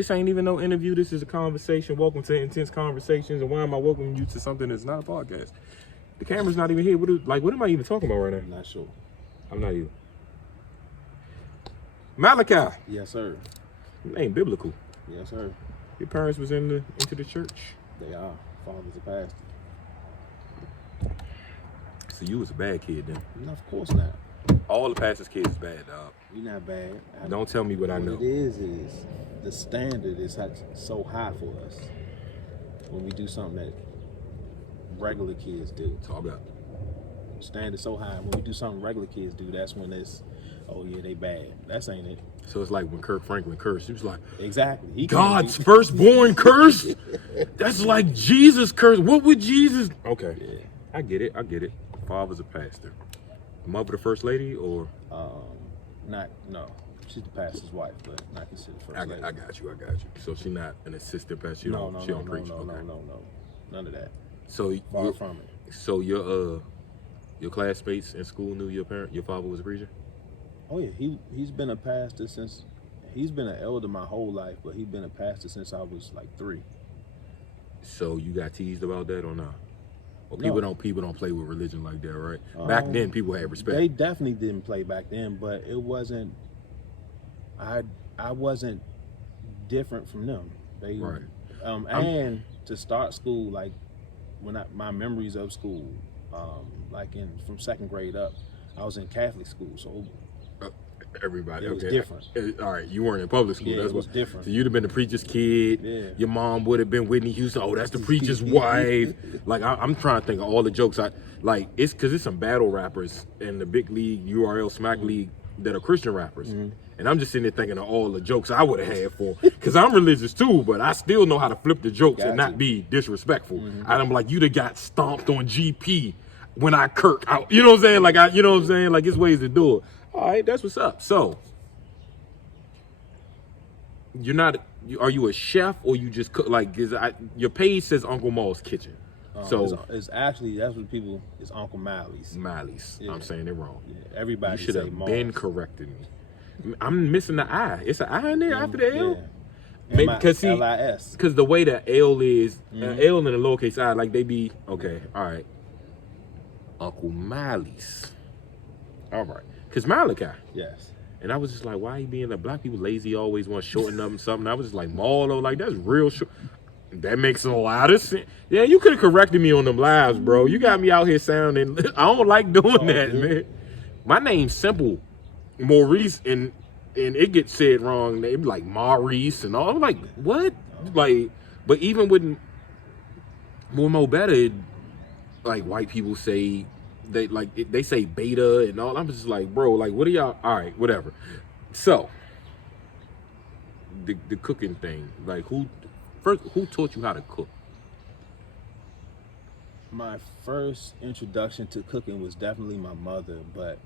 This ain't even no interview. This is a conversation. Welcome to Intense Conversations. And why am I welcoming you to something that's not a podcast? The camera's not even here. What am I even talking about right now? I'm not sure. I'm not even. Malachi. Yes, sir. Ain't biblical. Yes, sir. Your parents was into the church. They are. Father's a pastor. So you was a bad kid then. No, of course not. All the pastor's kids is bad, dog. You're not bad. Don't tell me what I know. What it is the standard is so high for us when we do something that regular kids do. Talk about. Standard so high. When we do something regular kids do, that's when it's, oh yeah, they bad. That's ain't it. So it's like when Kirk Franklin cursed. He was like, exactly. God's firstborn curse? That's like Jesus cursed. What would Jesus? Okay. Yeah. I get it. Father's a pastor. Mother the first lady or? No. She's the pastor's wife, but not considered first lady. I got you. So she's not an assistant pastor. She don't preach. No. None of that. So far from it. So your classmates in school knew your father was a preacher? Oh yeah, he's been a pastor since, he's been an elder my whole life, but he's been a pastor since I was like 3. So you got teased about that or not? Well, No. people don't play with religion like that, right? Back then, people had respect. They definitely didn't play back then, but it wasn't. I wasn't different from them. Right. And to start school, like my memories of school, like from 2nd grade up, I was in Catholic school, so everybody, it was different. All right, you weren't in public school. Yeah, That's it was different. So you'd have been the preacher's kid. Yeah. Your mom would have been Whitney Houston. Oh, that's the preacher's wife. Like I'm trying to think of all the jokes. It's because it's some battle rappers in the big league, URL Smack League, that are Christian rappers. And I'm just sitting there thinking of all the jokes I would have had for them. Because I'm religious too, but I still know how to flip the jokes and not be disrespectful. I'm like, you'd have got stomped on GP when I Kirk out. You know what I'm saying? You know what I'm saying? Like, it's ways to do it. All right, that's what's up. So, are you a chef or you just cook? Your page says Uncle Ma's Kitchen. So it's actually, that's what people, it's Uncle Miley's. Yeah. I'm saying it wrong. Yeah, everybody You should have Ma's. been correcting me. I'm missing the I. It's an I in there after the L? Yeah. Maybe because L-I-S. because the way the L is, L and the lowercase I, like they be, okay, all right. Uncle Miley's. All right. Because Malachi. Yes. And I was just like, why you being like, black people lazy, always want to shorten up and something. I was just like, Marlo, like, that's real short. That makes a lot of sense. Yeah, you could have corrected me on them lives, bro. You got me out here sounding, I don't like doing that, man. My name's simple, Maurice, and it gets said wrong. They be like Maurice and all. I'm like, what? Like, but even with more better, like white people say, they say beta and all. I'm just like, bro, like, what are y'all? All right, whatever. So the cooking thing, like, who taught you how to cook? My first introduction to cooking was definitely my mother, but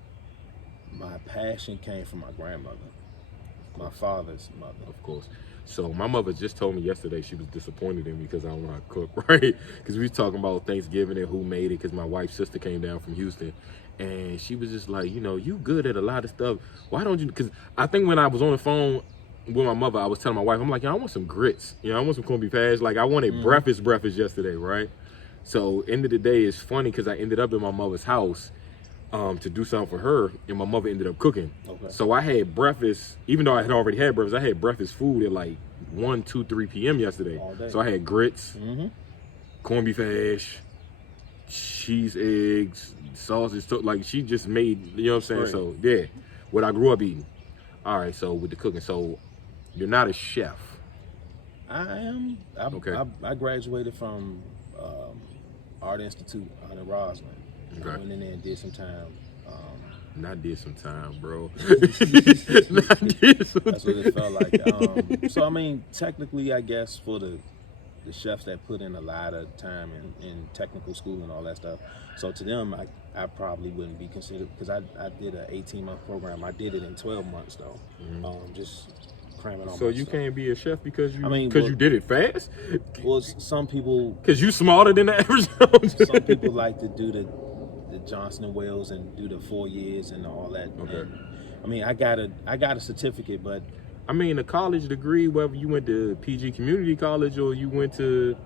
my passion came from my grandmother, my father's mother. Of course. So my mother just told me yesterday she was disappointed in me because I don't know how to cook, right? Because we was talking about Thanksgiving and who made it, because my wife's sister came down from Houston. And she was just like, you good at a lot of stuff. Why don't you? Because I think when I was on the phone with my mother, I was telling my wife, I'm like, I want some grits. I want some corned beef hash. Like, I wanted breakfast yesterday, right? So end of the day, it's funny because I ended up in my mother's house to do something for her, and my mother ended up cooking. Okay. So I had breakfast, even though I had already had breakfast, I had breakfast food at like 1, 2, 3 p.m. yesterday. All day. So I had grits, corned beef hash, cheese, eggs, sausage. Like, she just made, you know what I'm saying? So yeah, what I grew up eating. All right, so with the cooking, so you're not a chef. I am. Okay. I graduated from Art Institute out in Roslyn. Okay. I went in there and did some time. Not did some time, bro. That's what it felt like. So I mean, technically, I guess for the chefs that put in a lot of time in technical school and all that stuff. So to them, I probably wouldn't be considered, because I did an 18-month program. I did it in 12 months though. Just cramming on. So you can't be a chef because you you did it fast? Well, some people, because you smarter than the average. some people like to do the Johnson and Wales and do the 4 years and all that. Okay. And, I mean, I got a certificate, but I mean, a college degree, whether you went to PG Community College or you went to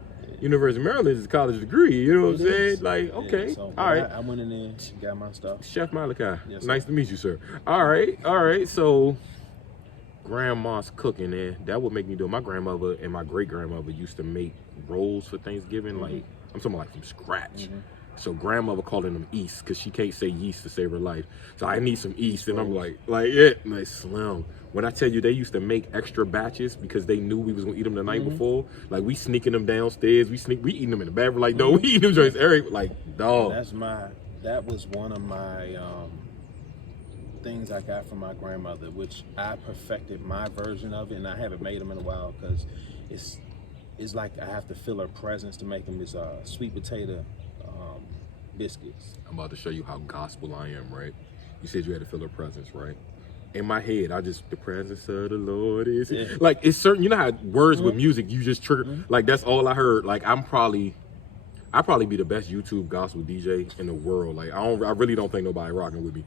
University of Maryland, is a college degree. You know what I'm saying? Like, okay, So, all right. I went in there, got my stuff. Chef Malachi, Yes, nice sir. to meet you, sir. All right. So, grandma's cooking, and that would make me do it. My grandmother and my great grandmother used to make rolls for Thanksgiving. Like, I'm talking like from scratch. So grandmother calling them yeast because she can't say yeast to save her life. So I need some yeast, and I'm like slim. When I tell you they used to make extra batches because they knew we was gonna eat them the night before. Like we sneaking them downstairs, we eating them in the bathroom. Like no, we eating them joints every like dog. That was one of my things I got from my grandmother, which I perfected my version of it, and I haven't made them in a while because it's like I have to feel her presence to make them. Is sweet potato biscuits. I'm about to show you how gospel I am, right? You said you had to feel her presence, right? In my head, the presence of the Lord is like it's certain. You know how words with music you just trigger. Like that's all I heard. Like I probably be the best YouTube gospel DJ in the world. Like I really don't think nobody rocking with me.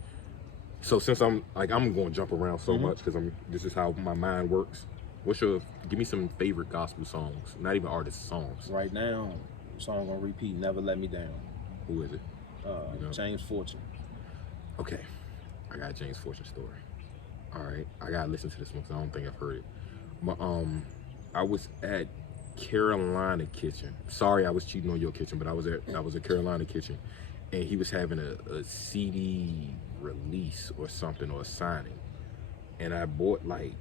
So since I'm going to jump around so much because this is how my mind works. Give me some favorite gospel songs, not even artist songs. Right now, song on repeat, Never Let Me Down. Who is it? James Fortune. Okay, I got a James Fortune story. All right, I gotta listen to this one because I don't think I've heard it. But I was at Carolina Kitchen. Sorry, I was cheating on your kitchen, but I was at Carolina Kitchen, and he was having a CD release or something or a signing, and I bought like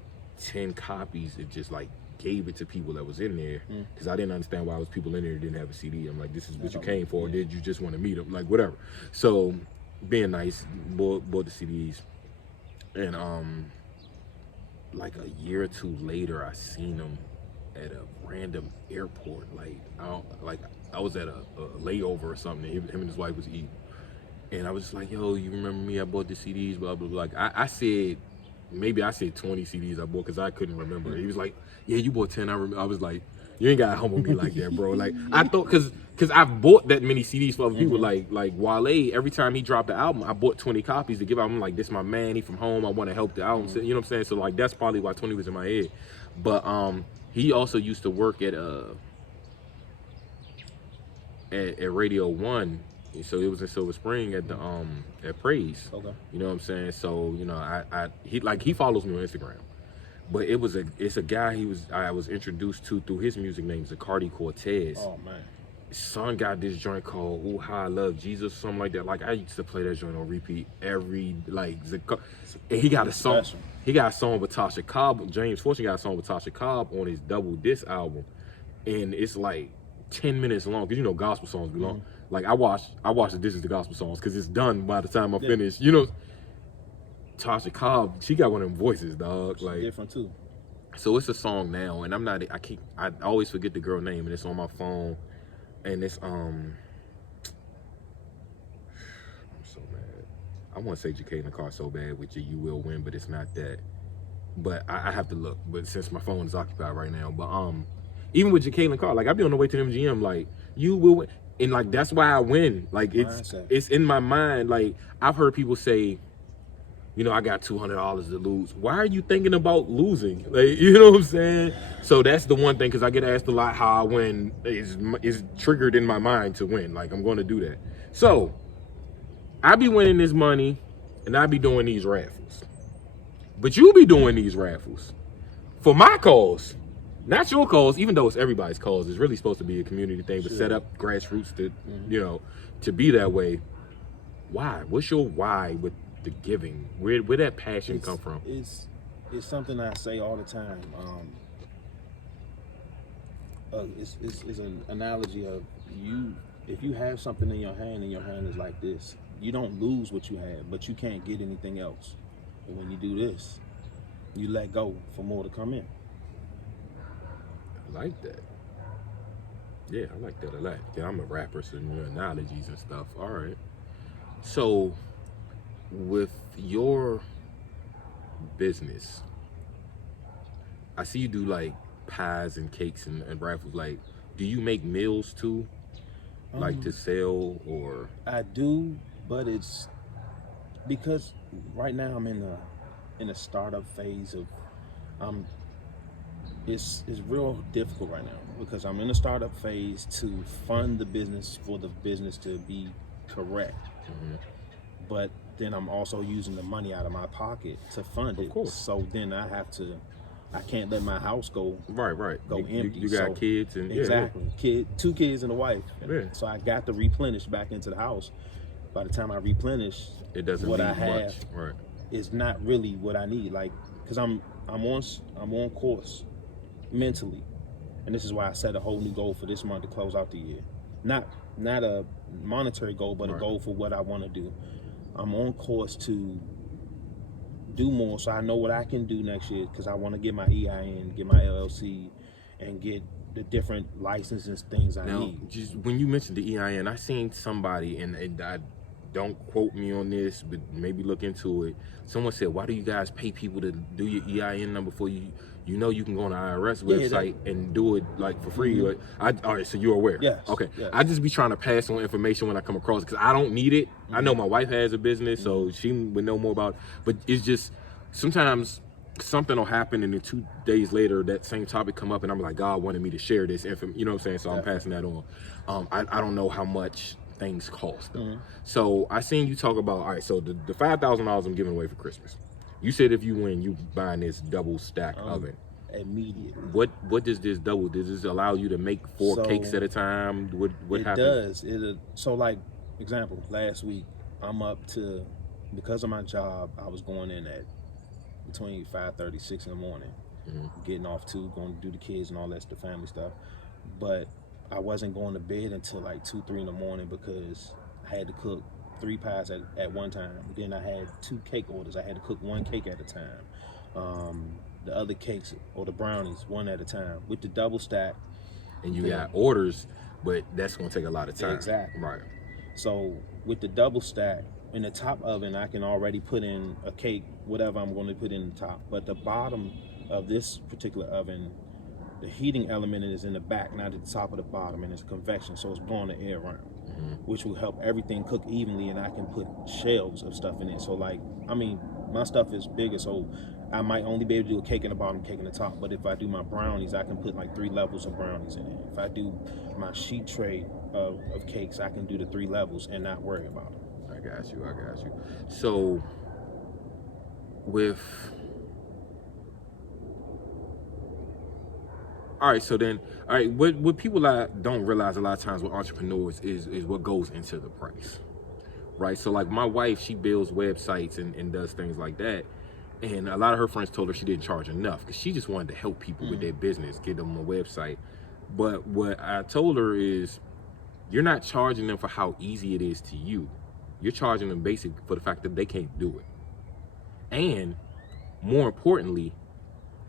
10 copies and just like gave it to people that was in there because I didn't understand why was people in there that didn't have a CD. I'm like, this is what you came for. Or did you just want to meet them? Like whatever. So being nice, bought the CDs, and like a year or two later, I seen him at a random airport. I was at a layover or something. Him and his wife was eating, and I was just like, yo, you remember me? I bought the CDs, blah blah blah. Like I said. Maybe I said 20 CDs I bought because I couldn't remember. He was like, yeah, you bought 10. I was like, you ain't got to humble me like that, bro. Like, I thought, because I've bought that many CDs for other people. Like Wale, every time he dropped the album, I bought 20 copies to give out. I'm like, this my man. He from home. I want to help the album. You know what I'm saying? So, like, that's probably why 20 was in my head. But he also used to work at Radio 1. So it was in Silver Spring at the at Praise. Okay. You know what I'm saying? So, you know, he follows me on Instagram. But it's a guy I was introduced to through his music name, Zacardi Cortez. Oh man. His son got this joint called Ooh How I Love Jesus, something like that. Like I used to play that joint on repeat and he got a song. He got a song with Tasha Cobb. James Fortune got a song with Tasha Cobb on his double disc album. And it's like 10 minutes long, because you know gospel songs be long. Like I watch the This Is the Gospel songs because it's done by the time I finish. You know, Tasha Cobb, she got one of them voices, dog. She's like different too. So it's a song now, and I always forget the girl name, and it's on my phone, and it's I'm so mad. I want to say JK in the car so bad with you will win, but it's not that. But I have to look. But since my phone is occupied right now, but even with JK in the car, like I be on the way to the MGM, like you will win. And like that's why I win. Like it's in my mind. Like I've heard people say, you know, I got $200 to lose. Why are you thinking about losing? Like, you know what I'm saying? So that's the one thing, because I get asked a lot how I win is triggered in my mind to win. Like I'm going to do that. So I be winning this money, and I be doing these raffles. But you be doing these raffles for my cause. Not your cause, even though it's everybody's cause. It's really supposed to be a community thing, but set up grassroots to, you know, to be that way. Why? What's your why with the giving? Where that passion come from? It's something I say all the time. It's an analogy of you. If you have something in your hand and your hand is like this, you don't lose what you have, but you can't get anything else. And when you do this, you let go for more to come in. I like that. Yeah, I like that a lot. Yeah, I'm a rapper, so you know, analogies and stuff. All right. So, with your business, I see you do like pies and cakes and raffles. Like, do you make meals too? Like to sell or? I do, but it's because right now I'm in a startup phase of I'm it's real difficult right now because I'm in the startup phase to fund the business for the business to be correct. But then I'm also using the money out of my pocket to fund Of it. course. So then I can't let my house go Right. empty. You got kids and exactly. Two kids and a wife. Yeah. So I got to replenish back into the house. By the time I replenish, It doesn't what leave I have much. Right. is not really what I need. Like, because I'm on course mentally, and this is why I set a whole new goal for this month to close out the year. Not a monetary goal, but a goal for what I want to do. I'm on course to do more, so I know what I can do next year. Because I want to get my EIN, get my LLC, and get the different licenses things I need. Just when you mentioned the EIN, I seen somebody, and I don't quote me on this, but maybe look into it. Someone said, "Why do you guys pay people to do your EIN number for you? You know you can go on the IRS website and do it like for free." Like, all right, so you're aware? Yes. Okay. Yes. I just be trying to pass on information when I come across it because I don't need it. I know my wife has a business, so she would know more about it. But it's just sometimes something will happen, and then 2 days later that same topic come up, and I'm like, God wanted me to share this information. You know what I'm saying? So I'm passing that on. I don't know how much things cost though. So I seen you talk about, all right, so the $5,000 I'm giving away for Christmas. You said if you win, you buying this double stack oven. Immediately. What does this double? Does this allow you to make 4 cakes at a time? What happens? It does. So like example, last week I'm up to, because of my job, I was going in at between 5:30, 6 in the morning, getting off going to do the kids and all that, the family stuff. But I wasn't going to bed until like 2, 3 in the morning because I had to cook 3 pies at one time. Then I had 2 cake orders. I had to cook 1 cake at a time. The other cakes or the brownies, 1 at a time. With the double stack. And you got orders, but that's going to take a lot of time. Exactly. Right. So with the double stack, in the top oven, I can already put in a cake, whatever I'm going to put in the top. But the bottom of this particular oven, the heating element is in the back, not at the top of the bottom, and it's convection, so it's blowing the air around, which will help everything cook evenly, and I can put shelves of stuff in it. So like, I mean, my stuff is bigger, so I might only be able to do a cake in the bottom, cake in the top. But if I do my brownies, I can put like 3 levels of brownies in it. If I do my sheet tray of cakes, I can do the 3 levels and not worry about it. I got you. So what people don't realize a lot of times with entrepreneurs is what goes into the price, right? So like my wife, she builds websites and does things like that, and a lot of her friends told her she didn't charge enough because she just wanted to help people with their business, get them a website. But what I told her is, you're not charging them for how easy it is to you. You're charging them basic for the fact that they can't do it. And more importantly,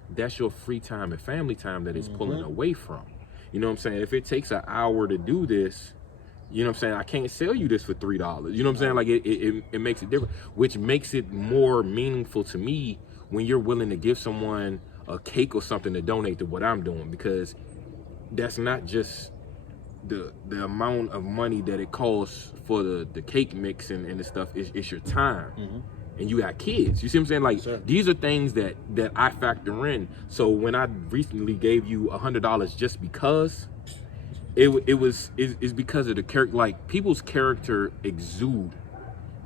that's your free time and family time that is pulling away from. You know what I'm saying? If it takes an hour to do this, you know what I'm saying, I can't sell you this for $3. You know what I'm saying? Like it makes it different, which makes it more meaningful to me when you're willing to give someone a cake or something to donate to what I'm doing, because that's not just the amount of money that it costs for the cake mix and the stuff. It's your time. And you got kids. You see what I'm saying? Like, these are things that I factor in. So when I recently gave you $100 just because, it's because of the character. Like, people's character exude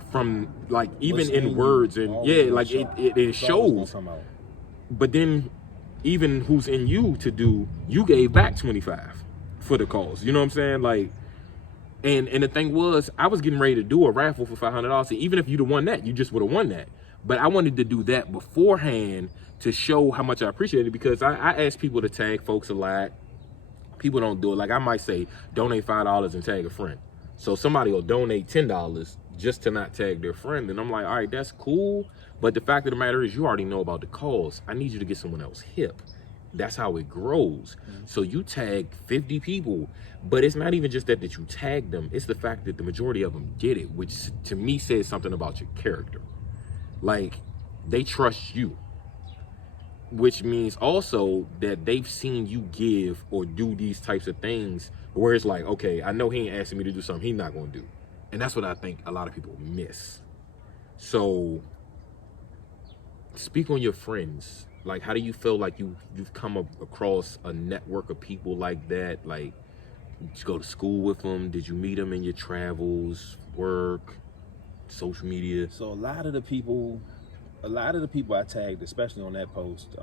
from, like, even in words, and like it shows. But then even who's in you to do, you gave back 25 for the cause. You know what I'm saying? Like, and the thing was, I was getting ready to do a raffle for $500. And even if you'd have won that, you just would have won that. But I wanted to do that beforehand to show how much I appreciate it, because I ask people to tag folks a lot. People don't do it. Like, I might say, donate $5 and tag a friend. So somebody will donate $10 just to not tag their friend. And I'm like, all right, that's cool. But the fact of the matter is, you already know about the cause. I need you to get someone else hip. That's how it grows. So you tag 50 people, but it's not even just that you tag them. It's the fact that the majority of them get it, which to me says something about your character. Like, they trust you, which means also that they've seen you give or do these types of things where it's like, okay, I know he ain't asking me to do something he's not going to do. And that's what I think a lot of people miss. So speak on your friends like, how do you feel like you've come across a network of people like that? Like, did you go to school with them? Did you meet them in your travels, work, social media? So a lot of the people I tagged, especially on that post,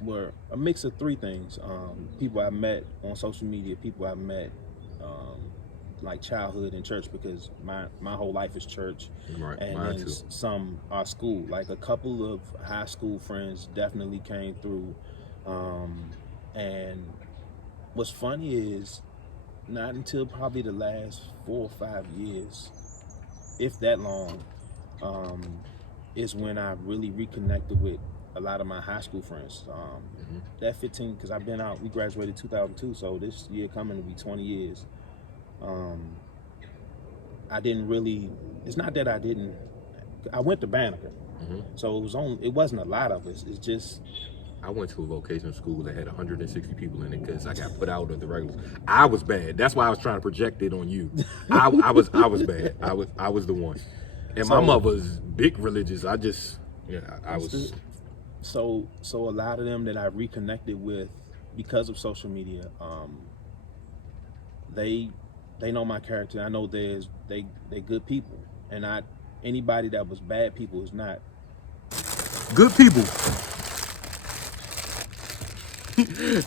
were a mix of three things. People I met on social media, people I met like childhood in church, because my whole life is church. Right, And mine then too. some are school. Like a couple of high school friends definitely came through. And what's funny is not until probably the last 4 or 5 years, if that long, is when I really reconnected with a lot of my high school friends. That 15, because I've been out, we graduated 2002, so this year coming to be 20 years. I didn't really, it's not that I went to Banneker, so it wasn't a lot of us. It's just, I went to a vocational school that had 160 people in it because I got put out of the regulars. I was bad. That's why I was trying to project it on you. I was bad. I was the one. And my mother's big religious. I was. So a lot of them that I reconnected with because of social media, they know my character. I know they good people, and anybody that was bad people is not Good people.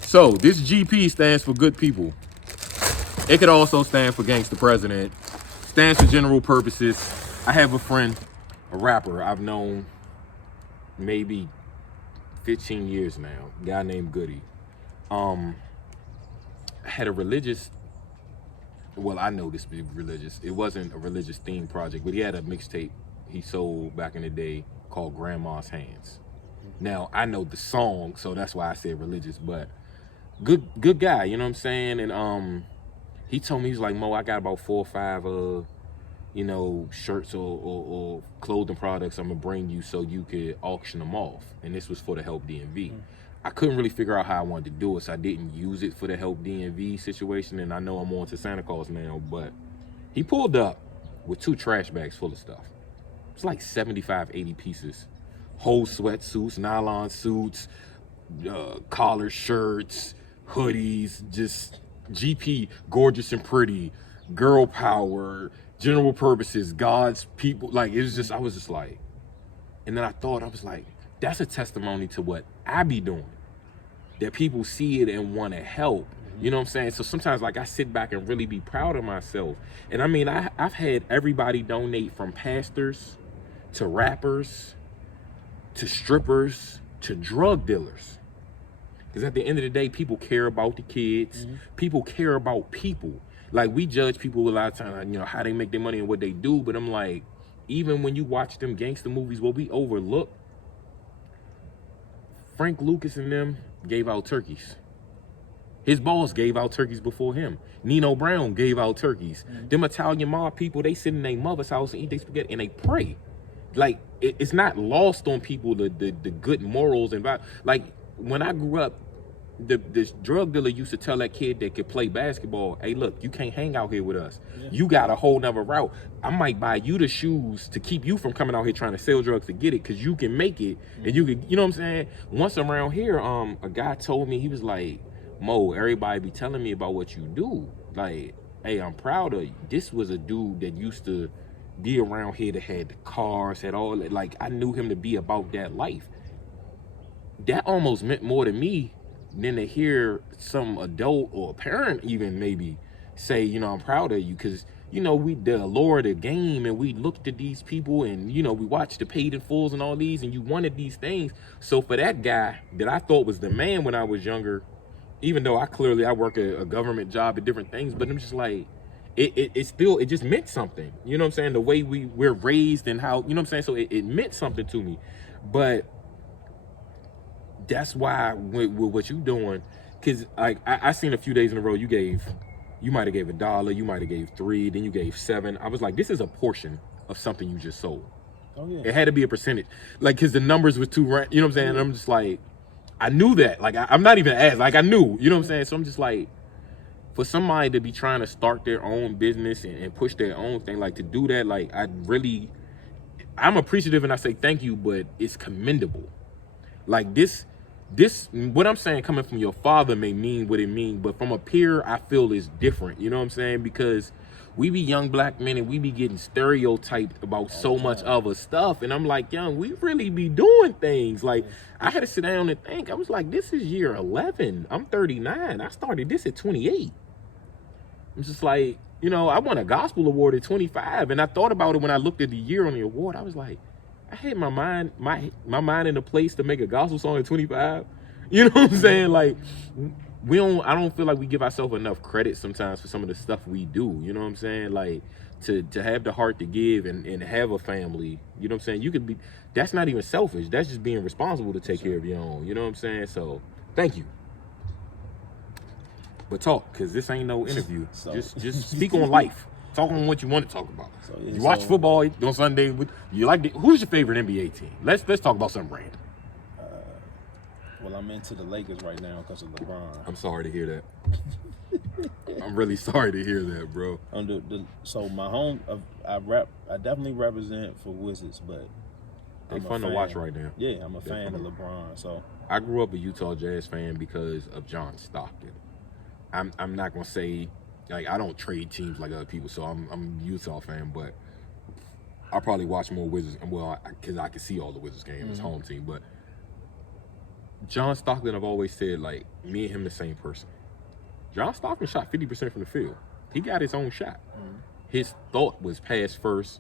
So this GP stands for good people. It could also stand for gangster president. Stands for general purposes. I have a friend, a rapper I've known maybe 15 years now. A guy named Goody. Had a religious. Well, I know this to be religious. It wasn't a religious themed project, but he had a mixtape he sold back in the day called Grandma's Hands. Now, I know the song, so that's why I said religious, but good guy, you know what I'm saying? And he told me, he's like, Mo, I got about 4 or 5 shirts or clothing products I'm gonna bring you so you could auction them off. And this was for the Help DMV. I couldn't really figure out how I wanted to do it, so I didn't use it for the Help DMV situation, and I know I'm on to Santa Claus now, but he pulled up with 2 trash bags full of stuff. It's like 75, 80 pieces. Whole sweatsuits, nylon suits, collar shirts, hoodies, just GP, gorgeous and pretty, girl power, general purposes, God's people. Like, it was just, I was just like, and then I was like, that's a testimony to what I be doing. That people see it and want to help. You know what I'm saying? So sometimes, like, I sit back and really be proud of myself. And I mean, I've had everybody donate, from pastors to rappers to strippers to drug dealers. Because at the end of the day, people care about the kids. People care about people. Like, we judge people a lot of times, how they make their money and what they do. But I'm like, even when you watch them gangster movies, what we overlook, Frank Lucas and them gave out turkeys. His boss gave out turkeys before him. Nino Brown gave out turkeys. Them Italian mob people, they sit in their mother's house and eat their spaghetti and they pray. Like, it's not lost on people the good morals and like, when I grew up, this drug dealer used to tell that kid that could play basketball, hey, look, you can't hang out here with us. You got a whole nother route. I might buy you the shoes to keep you from coming out here trying to sell drugs to get it, because you can make it. And you can, you know what I'm saying? Once around here, a guy told me, he was like, Mo, everybody be telling me about what you do. Like, hey, I'm proud of you. This was a dude that used to be around here that had the cars, had all that. Like, I knew him to be about that life. That almost meant more to me than to hear some adult or parent even maybe say, I'm proud of you. Because, we the allure of the game, and we looked at these people, and, we watched the Paid in Fulls and all these, and you wanted these things. So for that guy that I thought was the man when I was younger, even though I work a government job at different things, but I'm just like, it just meant something. You know what I'm saying? The way we're raised and how, you know what I'm saying? So it meant something to me. But that's why with what you doing, because I seen a few days in a row you might have gave $1, you might have gave 3, then you gave 7. I was like, this is a portion of something you just sold. Oh yeah. It had to be a percentage, like, because the numbers were too, you know what I'm saying? And I'm just like, I knew that. Like, I'm not even asked. Like, I knew, you know what I'm saying? So I'm just like, for somebody to be trying to start their own business and push their own thing, like, to do that, like, I'm appreciative and I say thank you, but it's commendable. Like this, what I'm saying coming from your father may mean what it means, but from a peer, I feel is different. You know what I'm saying? Because we be young black men and we be getting stereotyped about so much other stuff. And I'm like, young, we really be doing things. Like, I had to sit down and think. I was like, this is year 11. I'm 39. I started this at 28. I'm just like, you know, I won a gospel award at 25. And I thought about it when I looked at the year on the award. I was like, I had my mind in a place to make a gospel song at 25. You know what I'm saying? Like, I don't feel like we give ourselves enough credit sometimes for some of the stuff we do. You know what I'm saying? Like, to have the heart to give and have a family. You know what I'm saying? You could be, that's not even selfish. That's just being responsible to take care of your own. You know what I'm saying? So, thank you. But talk, because this ain't no interview. So. Just speak on life. Talk on what you want to talk about. So, yeah, you watch football on Sunday. Who's your favorite NBA team? Let's talk about something random. Well, I'm into the Lakers right now because of LeBron. I'm sorry to hear that. I'm really sorry to hear that, bro. So my home, I definitely represent for Wizards, but they're fun to watch right now. Yeah, I'm a fan of LeBron. So I grew up a Utah Jazz fan because of John Stockton. I'm not gonna say like I don't trade teams like other people, so I'm a Utah fan, but I probably watch more Wizards. Well, because I can see all the Wizards games as home team, but. John Stockton, I've always said, like, me and him the same person. John Stockton shot 50% from the field. He got his own shot. His thought was pass first,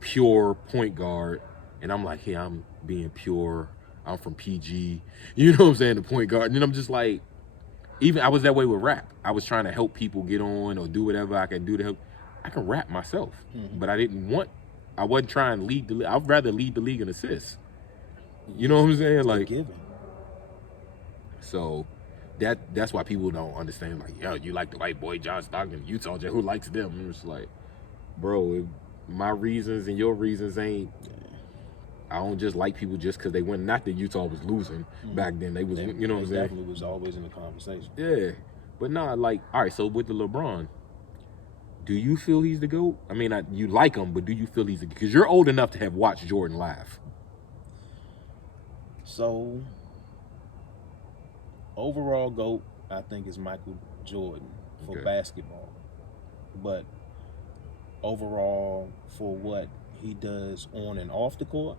pure point guard. And I'm like, hey, I'm being pure. I'm from PG. You know what I'm saying? The point guard. And then I'm just like, even I was that way with rap. I was trying to help people get on or do whatever I can do to help. I can rap myself. But I wasn't trying to lead the league. I'd rather lead the league in assists. You know what I'm saying? Like, so that's why people don't understand. Like, yo, you like the white boy John Stockton, Utah Jazz, who likes them? And it's like, bro, my reasons and your reasons ain't. I don't just like people just because they win. Not that Utah was losing back then. They was, you know what I'm saying? Definitely was always in the conversation. Yeah, but nah, like, all right. So with the LeBron, do you feel he's the GOAT? I mean, you like him, but do you feel he's the? Because you're old enough to have watched Jordan live. So. Overall GOAT, I think, is Michael Jordan for basketball. But overall, for what he does on and off the court,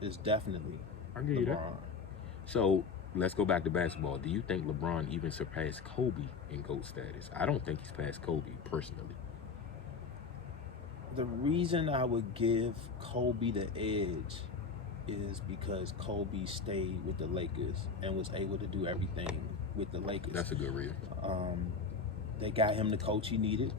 is definitely LeBron. So let's go back to basketball. Do you think LeBron even surpassed Kobe in GOAT status? I don't think he's passed Kobe personally. The reason I would give Kobe the edge is because Kobe stayed with the Lakers and was able to do everything with the Lakers. That's a good reason. They got him the coach he needed.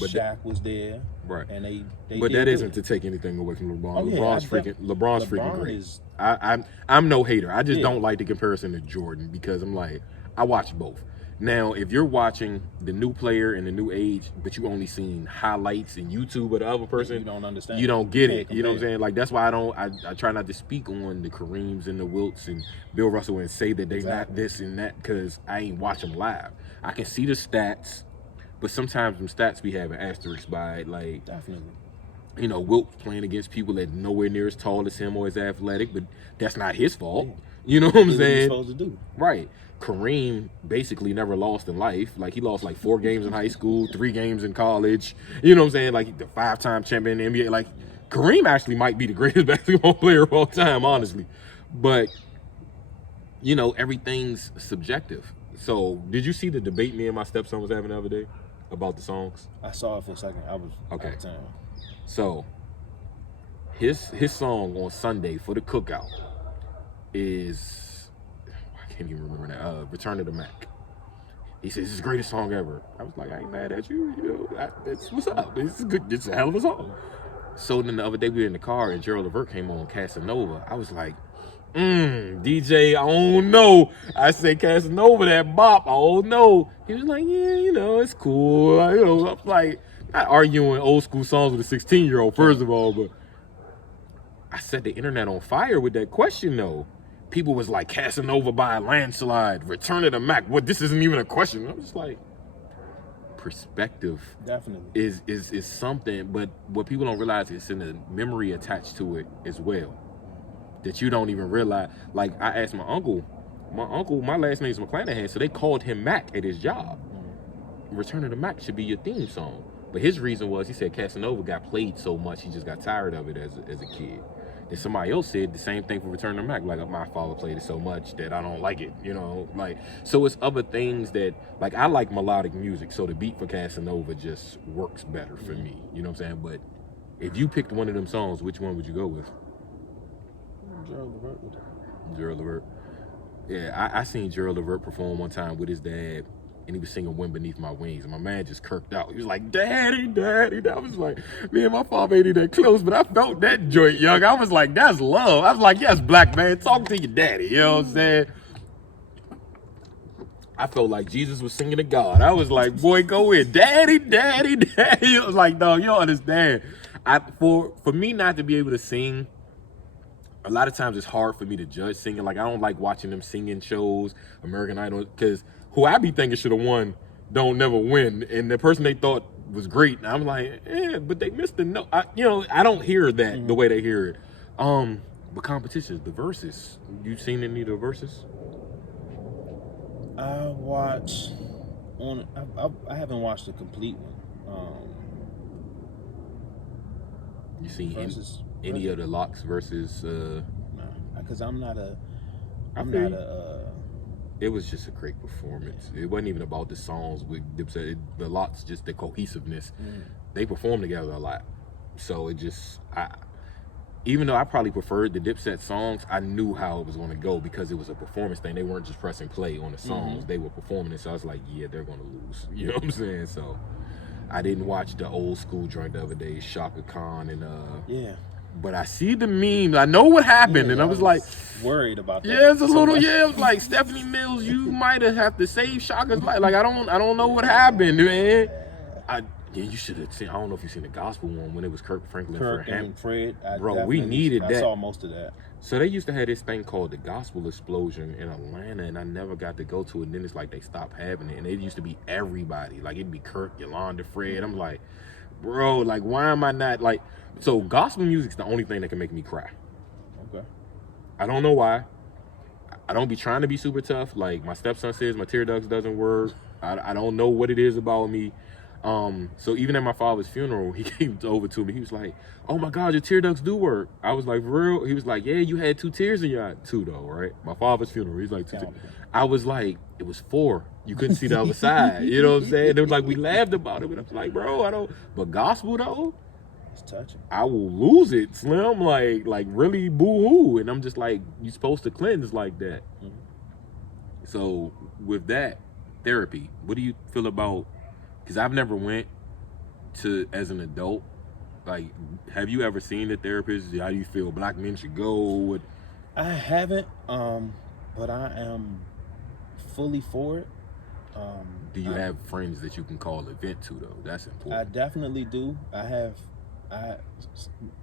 But Shaq was there, right? And they but that isn't to take anything away from LeBron. Oh, LeBron's freaking great. I'm no hater. I just don't like the comparison to Jordan because I'm like, I watch both. Now, if you're watching the new player and the new age, but you only seen highlights in YouTube of the other person, you don't understand. You don't get it. You know what I'm saying? Like, that's why I try not to speak on the Kareems and the Wilts and Bill Russell and say that they not this and that because I ain't watch them live. I can see the stats, but sometimes them stats be having asterisks by it. Like, definitely. You know, Wilt playing against people that nowhere near as tall as him or as athletic, but that's not his fault. Yeah. You know what I'm saying? What he's supposed to do. Right. Kareem basically never lost in life. Like, he lost like 4 games in high school, 3 games in college. You know what I'm saying? Like, the 5-time champion in the NBA. Like, Kareem actually might be the greatest basketball player of all time, honestly. But, you know, everything's subjective. So, did you see the debate me and my stepson was having the other day about the songs? I saw it for a second. I was out of town. So, his song on Sunday for the cookout is... I can't even remember that. Return of the Mac. He says, it's the greatest song ever. I was like, I ain't mad at you. You know, that's what's up. It's good. It's a hell of a song. So then the other day we were in the car and Gerald Levert came on Casanova. I was like, DJ, I don't know. I said Casanova, that bop, I don't know. He was like, yeah, you know, it's cool. You know, I'm like, not arguing old school songs with a 16-year-old, first of all, but I set the internet on fire with that question, though. People was like, Casanova by a landslide, Return of the Mac. What, this isn't even a question. I'm just like, perspective Definitely. is something, but what people don't realize is in the memory attached to it as well. That you don't even realize. Like I asked my uncle, my last name's McClanahan, so they called him Mac at his job. Return of the Mac should be your theme song. But his reason was, he said Casanova got played so much, he just got tired of it as a kid. And somebody else said the same thing for Return of the Mac, like my father played it so much that I don't like it, you know, like, so it's other things that, like, I like melodic music, so the beat for Casanova just works better for me, you know what I'm saying? But if you picked one of them songs, which one would you go with? Gerald Levert. Gerald Levert. Yeah, I seen Gerald Levert perform one time with his dad, and he was singing Wind Beneath My Wings, and my man just kirked out. He was like, Daddy, Daddy. I was like, me and my father ain't that close, but I felt that joint, young. I was like, that's love. I was like, yes, black man, talk to your daddy, you know what I'm saying? I felt like Jesus was singing to God. I was like, boy, go in. Daddy, Daddy, Daddy. It was like, dog, you don't understand. For me not to be able to sing, a lot of times it's hard for me to judge singing. Like, I don't like watching them singing shows, American Idol, because who I be thinking should have won don't never win. And the person they thought was great, and I'm like, but they missed the note. I don't hear that the way they hear it. But competitions, the verses. You seen any of the verses? I haven't watched the complete one. You seen versus, any of the Locks versus? No, because I'm not a. It was just a great performance. It wasn't even about the songs with Dipset. The Locks, just the cohesiveness. They performed together a lot, so it just even though I probably preferred the Dipset songs, I knew how it was going to go because it was a performance thing. They weren't just pressing play on the songs; they were performing it. So I was like, yeah, they're going to lose. You know what I'm saying? So I didn't watch the old school joint the other day, Shaka Khan and yeah. But I see the memes. I know what happened, and I was like worried about that. Yeah, it's a little. Yeah, it was like Stephanie Mills. You might have to save Shaka's life. Like I don't know what happened, man. You should have seen. I don't know if you seen the gospel one when it was Kirk Franklin and Fred. Bro, we needed that. I saw most of that. So they used to have this thing called the Gospel Explosion in Atlanta, and I never got to go to it. And then it's like they stopped having it, and it used to be everybody. Like it'd be Kirk, Yolanda, Fred. I'm like, bro, like why am I not like? So gospel music's the only thing that can make me cry. Okay. I don't know why. I don't be trying to be super tough. Like my stepson says, my tear ducts doesn't work. I don't know what it is about me. So even at my father's funeral, he came over to me. He was like, "Oh my God, your tear ducts do work." I was like, "For real?" He was like, "Yeah, you had 2 tears in your eye." 2 though, right? My father's funeral. He's like 2 tears. I was like, it was 4. You couldn't see the other side. You know what I'm saying? It was like we laughed about it, but I was like, bro, I don't. But gospel though. Touching. I will lose it, Slim. Like really boo-hoo. And I'm just like, you're supposed to cleanse like that. So with that, therapy, what do you feel about, because I've never went to as an adult. Like, have you ever seen a therapist? How do you feel black men should go? I haven't, but I am fully for it. Do you have friends that you can call a vent to though? That's important. I definitely do.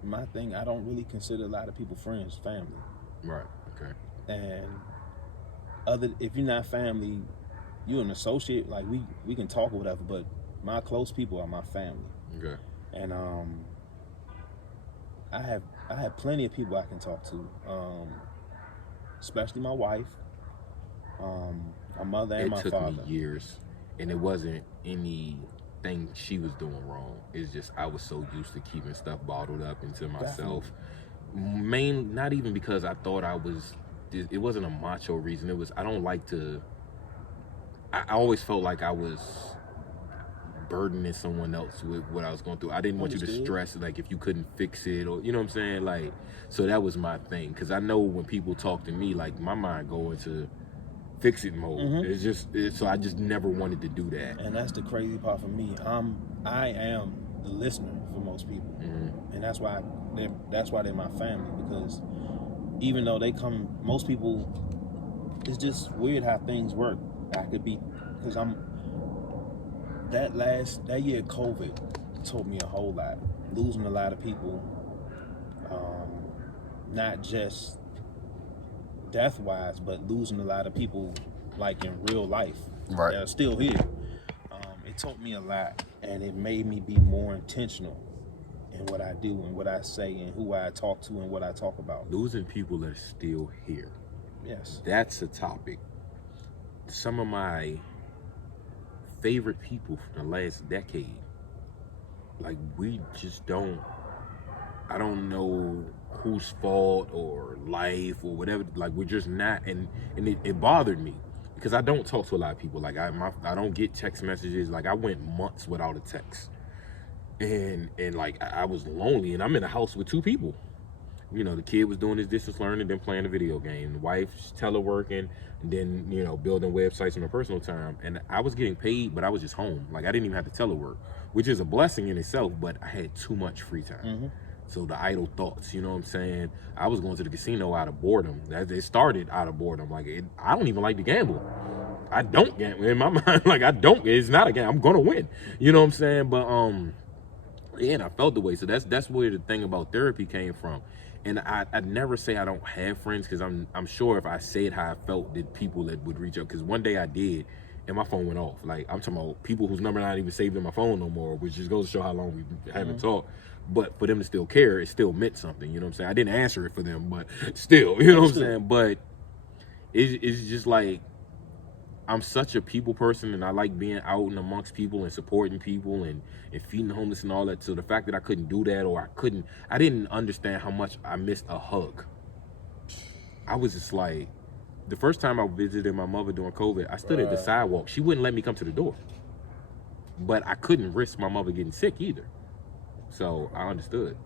My thing, I don't really consider a lot of people friends, family. Right. Okay. And if you're not family, you're an associate. Like we can talk or whatever, but my close people are my family. Okay. And I have plenty of people I can talk to, especially my wife, my mother, and my father. It took me years, and it wasn't anything she was doing wrong. It's just I was so used to keeping stuff bottled up into myself. Not even because I thought I was. It wasn't a macho reason. It was I don't like to. I always felt like I was burdening someone else with what I was going through. I didn't want you to stress like if you couldn't fix it, or you know what I'm saying, like. So that was my thing, because I know when people talk to me, like my mind go into fix it mode. It's just so I just never wanted to do that. And that's the crazy part for me. I am the listener for most people, and that's why they're my family, because even though they come, most people, it's just weird how things work. I could be, because that year COVID taught me a whole lot. Losing a lot of people, not just death wise, but losing a lot of people like in real life that are still here. It it taught me a lot, and it made me be more intentional in what I do and what I say and who I talk to and what I talk about. Losing people that are still here. Yes. That's a topic. Some of my favorite people from the last decade, like we just don't, I don't know whose fault or life or whatever, like we're just not, and it bothered me because I don't talk to a lot of people. Like I don't get text messages. Like I went months without a text, and like I was lonely, and I'm in a house with 2 people. You know, the kid was doing his distance learning, then playing a video game. The wife's teleworking, and then, you know, building websites in her personal time. And I was getting paid, but I was just home. Like, I didn't even have to telework, which is a blessing in itself, but I had too much free time. Mm-hmm. So the idle thoughts, you know what I'm saying? I was going to the casino out of boredom. It started out of boredom. Like, I don't even like to gamble. I don't gamble. In my mind, like, it's not a game. I'm going to win. You know what I'm saying? But, yeah, and I felt the way. So that's where the thing about therapy came from. And I'd never say I don't have friends, because I'm sure if I said how I felt, that people that would reach out. Because one day I did, and my phone went off. Like, I'm talking about people whose number not even saved in my phone no more, which just goes to show how long we haven't talked. But for them to still care, it still meant something. You know what I'm saying? I didn't answer it for them, but still, you know what I'm saying? But it's just like, I'm such a people person, and I like being out and amongst people and supporting people and feeding the homeless and all that. So the fact that I couldn't do that, or I didn't understand how much I missed a hug. I was just like, the first time I visited my mother during COVID, I stood at the sidewalk. She wouldn't let me come to the door. But I couldn't risk my mother getting sick either. So I understood.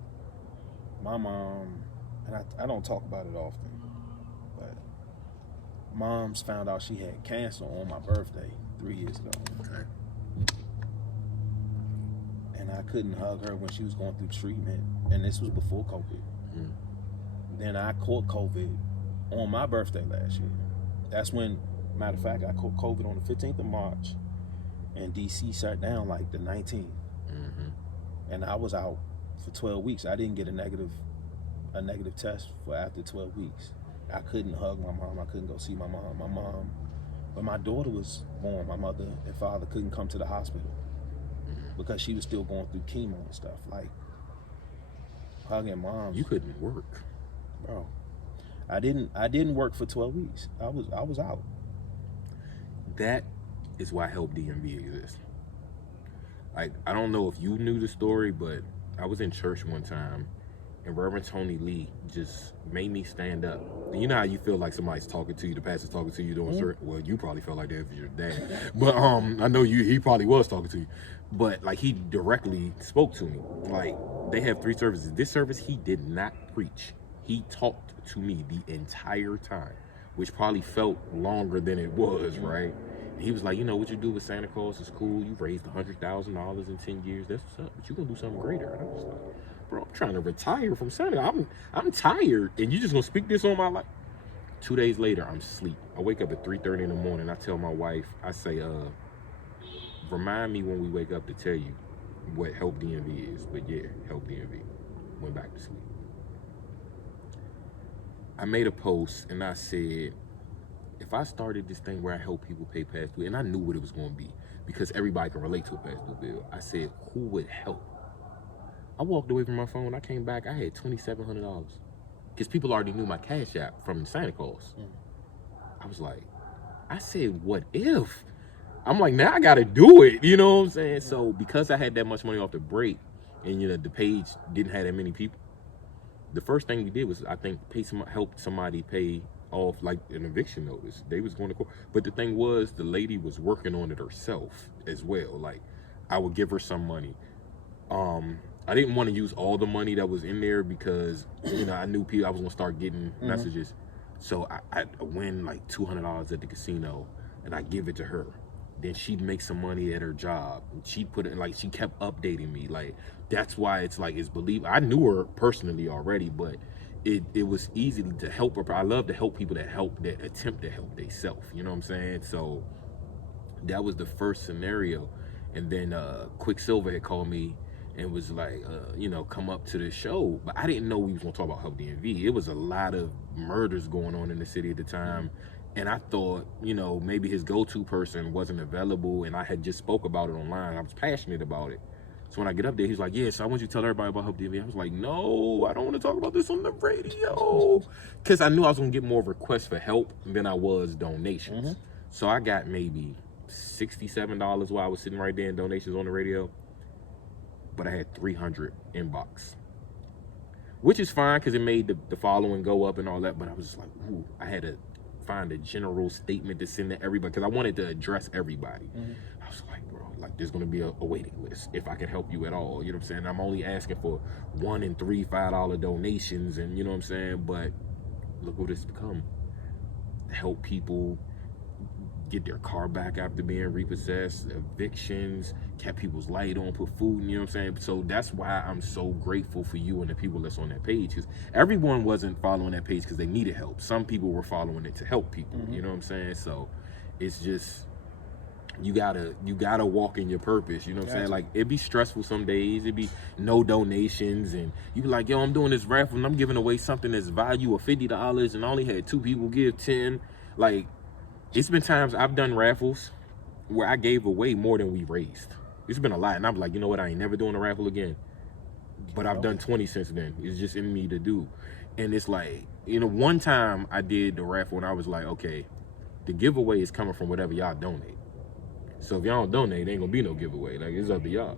My mom, and I don't talk about it often, but Mom's found out she had cancer on my birthday 3 years ago. Okay. And I couldn't hug her when she was going through treatment, and this was before COVID. Then I caught COVID on my birthday last year. That's when, matter of fact, I caught COVID on the 15th of March, and DC shut down like the 19th. And I was out for 12 weeks. I didn't get a negative test for after 12 weeks. I couldn't hug my mom. I couldn't go see my mom. When my daughter was born, my mother and father couldn't come to the hospital because she was still going through chemo and stuff. Like, hugging mom. You couldn't work. Bro. I didn't work for 12 weeks. I was out. That is why Help DMV exists. Like, I don't know if you knew the story, but I was in church one time, and Reverend Tony Lee just made me stand up. And you know how you feel like somebody's talking to you, the pastor's talking to you doing certain, well, you probably felt like that for your dad. But I know he probably was talking to you. But like, he directly spoke to me. Like, they have 3 services. This service, he did not preach. He talked to me the entire time, which probably felt longer than it was, right? And he was like, you know, what you do with Santa Claus is cool. You raised $100,000 in 10 years. That's what's up. But you're going to do something greater. And I was like, bro, I'm trying to retire from Santa. I'm tired. And you just going to speak this on my life? 2 days later, I'm asleep. I wake up at 3:30 in the morning. I tell my wife, I say, remind me when we wake up to tell you what Help DMV is. But yeah, Help DMV. Went back to sleep. I made a post and I said, if I started this thing where I help people pay past due, and I knew what it was going to be because everybody can relate to a past due bill. I said, who would help? I walked away from my phone. I came back. I had $2,700 because people already knew my Cash App from Santa Claus. I was like, I said, what if? I'm like, now I got to do it. You know what I'm saying? So because I had that much money off the break, and you know the page didn't have that many people, the first thing we did was, I think, help somebody pay off like an eviction notice. They was going to court, but the thing was, the lady was working on it herself as well. Like, I would give her some money. I didn't want to use all the money that was in there because, you know, I knew I was gonna start getting messages. So I win like $200 at the casino, and I give it to her. Then she'd make some money at her job, and she'd put it, like, she kept updating me. Like, that's why it's like, it's believable. I knew her personally already, but it was easy to help her. I love to help people that attempt to help themselves. You know what I'm saying? So that was the first scenario. And then Quicksilver had called me and was like, you know, come up to the show. But I didn't know we was gonna talk about Help DMV. It was a lot of murders going on in the city at the time. And I thought, you know, maybe his go-to person wasn't available, and I had just spoke about it online. I was passionate about it. So when I get up there, he's like, yeah, so I want you to tell everybody about Hope TV. I was like, no, I don't want to talk about this on the radio. Because I knew I was going to get more requests for help than I was donations. So I got maybe $67 while I was sitting right there in donations on the radio. But I had 300 inbox. Which is fine because it made the following go up and all that. But I was just like, ooh, I had to find a general statement to send to everybody because I wanted to address everybody. I was like, bro, like there's gonna be a waiting list if I can help you at all. You know what I'm saying? I'm only asking for $1 and $3 $5 donations, and you know what I'm saying. But look what it's become. Help people get their car back after being repossessed, evictions, kept people's light on, put food in, you know what I'm saying? So that's why I'm so grateful for you and the people that's on that page, because everyone wasn't following that page because they needed help. Some people were following it to help people, you know what I'm saying? So it's just, you gotta walk in your purpose, you know what I'm saying? Like, it'd be stressful some days, it'd be no donations, and you be like, yo, I'm doing this raffle and I'm giving away something that's value of $50 and I only had 2 people give 10. Like, it's been times I've done raffles where I gave away more than we raised. It's been a lot, and I'm like, you know what, I ain't never doing a raffle again. But I've done 20 since then. It's just in me to do. And it's like, you know, one time I did the raffle and I was like, okay, the giveaway is coming from whatever y'all donate. So if y'all don't donate, there ain't gonna be no giveaway. Like, it's up to y'all.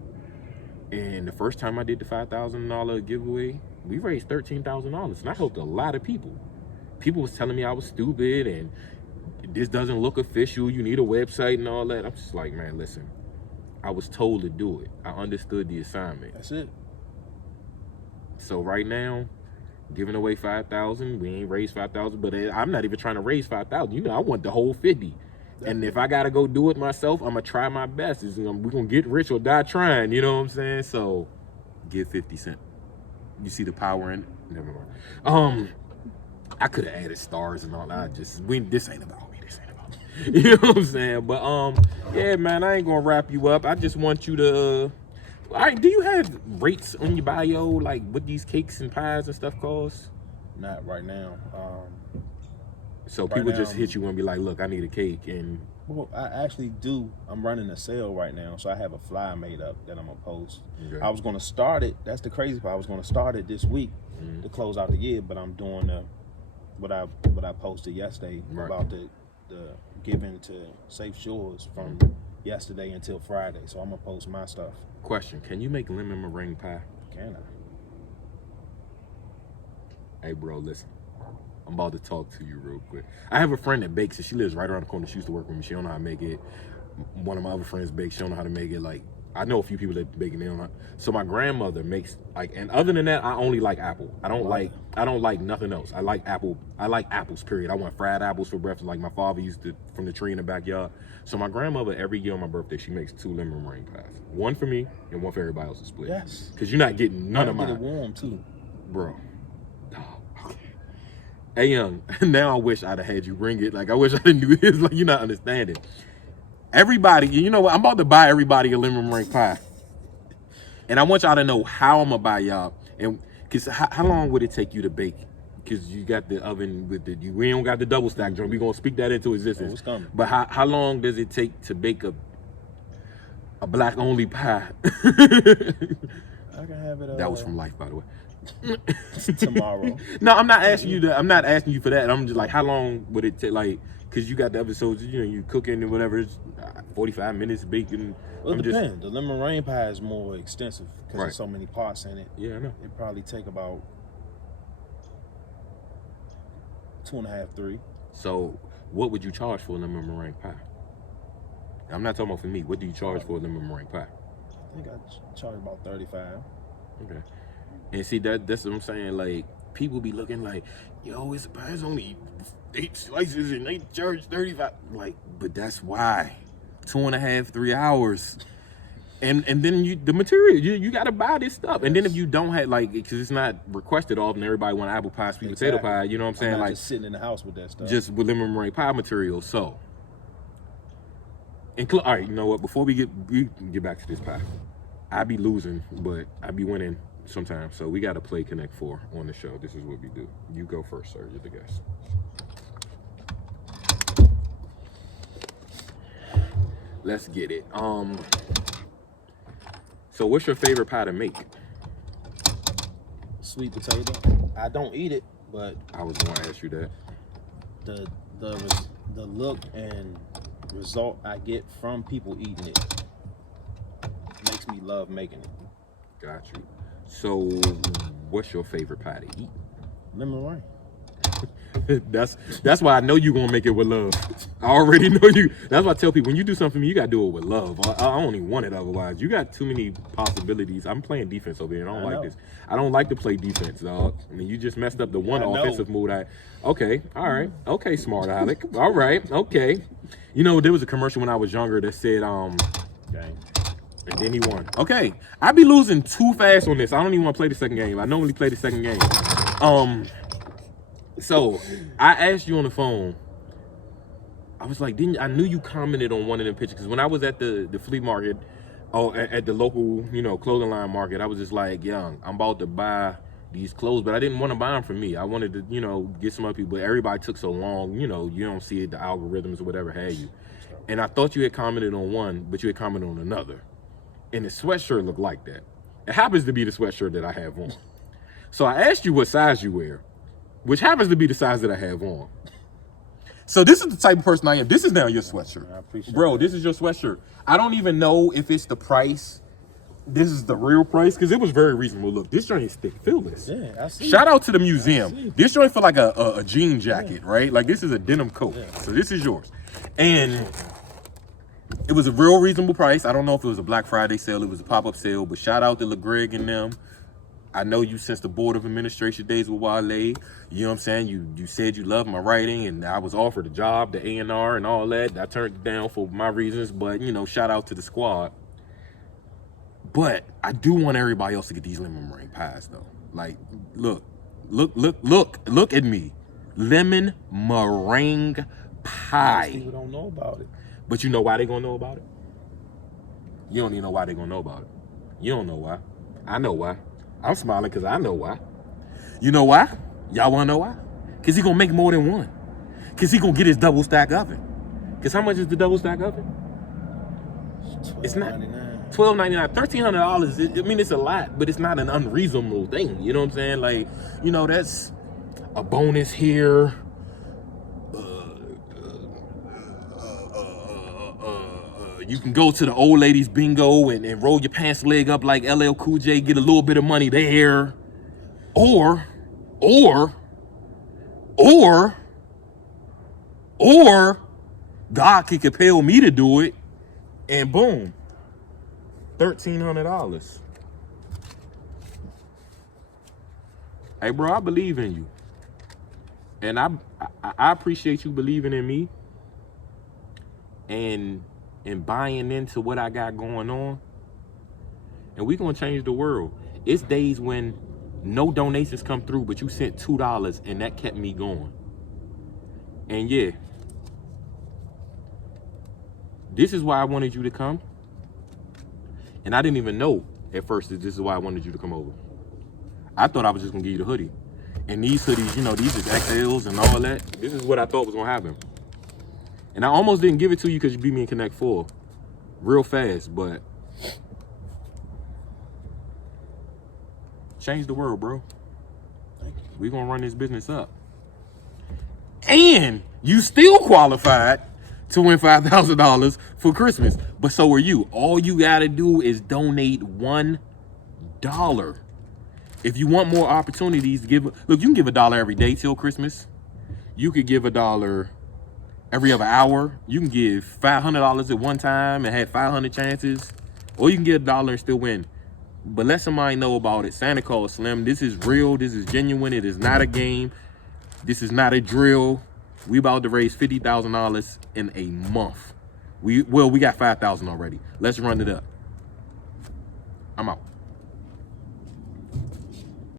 And the first time I did the $5,000 giveaway, we raised $13,000, and I helped a lot of people. People was telling me I was stupid and this doesn't look official, you need a website and all that. I'm just like, man, listen, I was told to do it. I understood the assignment. That's it. So right now, giving away 5,000, we ain't raised 5,000, but I'm not even trying to raise 5,000. You know, I want the whole 50. Definitely. And if I gotta go do it myself, I'm gonna try my best. We're gonna get rich or die trying, you know what I'm saying? So give 50 cents. You see the power in it? Never mind. I could have added stars and all that. This ain't about me. This ain't about me. You know what I'm saying? But yeah, man, I ain't gonna wrap you up. I just want you to. All right, do you have rates on your bio, like what these cakes and pies and stuff cost? Not right now. So people just hit you and be like, "Look, I need a cake." And well, I actually do. I'm running a sale right now, so I have a flyer made up that I'm gonna post. Okay. I was gonna start it. That's the crazy part. I was gonna start it this week to close out the year, but I'm doing what I posted yesterday about the giving to Safe Shores from yesterday until Friday. So I'm gonna post my stuff. Question: can you make lemon meringue pie? Can I? Hey, bro, listen. I'm about to talk to you real quick. I have a friend that bakes, and she lives right around the corner. She used to work with me. She don't know how to make it. One of my other friends bakes. She don't know how to make it. Like, I know a few people that bake it. They don't know. So my grandmother makes, like, and other than that, I only like apple. I don't like nothing else. I like apple. I like apples, period. I want fried apples for breakfast, like my father used to from the tree in the backyard. So my grandmother, every year on my birthday, she makes 2 lemon meringue pies. One for me and one for everybody else to split. Yes. Because you're not getting none of mine. Get it warm too, bro. Hey, young, now I wish I'd have had you bring it. Like, I wish I didn't do this. Like, you're not understanding. Everybody, you know what? I'm about to buy everybody a lemon meringue pie. And I want y'all to know how I'm going to buy y'all. And because how long would it take you to bake? Because you got the oven with the, we don't got the double stack joint. We're going to speak that into existence. Oh, it's coming. But how long does it take to bake a black only pie? I can have it. That was from Life, by the way. Tomorrow. No, I'm not asking you that. I'm not asking you for that. I'm just like, how long would it take? Like, because you got the episodes, you know, you cooking and whatever. It's 45 minutes baking. Well, it depends. The lemon meringue pie is more extensive because there's so many parts in it. Yeah, I know. It probably take about 2.5, 3. So, what would you charge for a lemon meringue pie? I'm not talking about for me. What do you charge for a lemon meringue pie? I think I charge about 35. Okay. And see, that's what I'm saying. Like, people be looking like, yo, it's only 8 slices and they charge 35. Like, but that's why 2.5, 3 hours. And then the material, you got to buy this stuff. Yes. And then if you don't have, like, because it's not requested often, everybody want apple pie, sweet potato pie, you know what I'm saying? I'm not like, just sitting in the house with that stuff. Just with lemon meringue pie material. So, all right, you know what? Before we get back to this pie, I be losing, but I be winning sometimes. So we got to play Connect 4 on the show. This is what we do. You go first, sir. You're the guest. Let's get it. So what's your favorite pie to make? Sweet potato. I don't eat it, but I was going to ask you that. The look and result I get from people eating it makes me love making it. Got you. So what's your favorite pie to eat? Lemon meringue. That's why I know you're gonna make it with love. I already know you. That's why I tell people, when you do something for me, you gotta do it with love. I don't even want it otherwise. You got too many possibilities. I'm playing defense over here, and I don't like this. I don't like to play defense, dog. I mean, you just messed up the one offensive move. Okay, all right, okay, smart Alec. All right, okay. You know, there was a commercial when I was younger that said, Game. and then he won. Okay, I be losing too fast on this. I don't even want to play the second game. I normally play the second game. So I asked you on the phone. I was like, I knew you commented on one of them pictures, because when I was at the flea market, at the local, clothing line market, I was just like, young, I'm about to buy these clothes, but I didn't want to buy them for me. I wanted to, get some other people, but everybody took so long, you don't see it, the algorithms or whatever had you. And I thought you had commented on one, but you had commented on another. And the sweatshirt looked like that. It happens to be the sweatshirt that I have on. So I asked you what size you wear, which happens to be the size that I have on. So this is the type of person I am. This is now your sweatshirt. I appreciate Bro, that. this is your sweatshirt. I don't even know if it's the price. This is the real price, because it was very reasonable. Look, this joint is thick. Feel this. Yeah, I see. Shout out to the museum. This joint feel like a jean jacket, right? Like this is a denim coat. Yeah. So this is yours. And it was a real reasonable price. I don't know if it was a Black Friday sale. It was a pop-up sale. But shout out to LeGreg and them. I know you since the Board of Administration days with Wale. You know what I'm saying? You said you loved my writing, and I was offered a job, the A&R and all that. I turned it down for my reasons, but, shout out to the squad. But I do want everybody else to get these lemon meringue pies, though. Like, look at me. Lemon meringue pie. People don't know about it. But you know why they gonna know about it? You don't even know why they gonna know about it. You don't know why. I know why. I'm smiling because I know why. You know why? Y'all want to know why? Because he going to make more than one. Because he going to get his double stack oven. Because how much is the double stack oven? It's not $12.99. $1,300. I mean, it's a lot, but it's not an unreasonable thing. You know what I'm saying? Like, that's a bonus here. You can go to the old ladies bingo and roll your pants leg up like LL Cool J, get a little bit of money there. Or God could compel me to do it, and boom, $1,300. Hey, bro, I believe in you. And I appreciate you believing in me and buying into what I got going on. And we gonna change the world. It's days when no donations come through, but you sent $2 and that kept me going. And yeah, this is why I wanted you to come. And I didn't even know at first that this is why I wanted you to come over. I thought I was just gonna give you the hoodie. And these hoodies, these is XLs and all that. This is what I thought was gonna happen. And I almost didn't give it to you because you beat me in Connect 4 real fast, but change the world, bro. We're going to run this business up. And you still qualified to win $5,000 for Christmas, but so are you. All you got to do is donate $1. If you want more opportunities, look, you can give $1 every day till Christmas. You could give $1 every other hour. You can give $500 at one time and have 500 chances, or you can get $1 and still win. But let somebody know about it. Santa Claus Slim. This is real. This is genuine. It is not a game. This is not a drill. We about to raise $50,000 in a month. We got 5,000 already. Let's run it up. I'm out.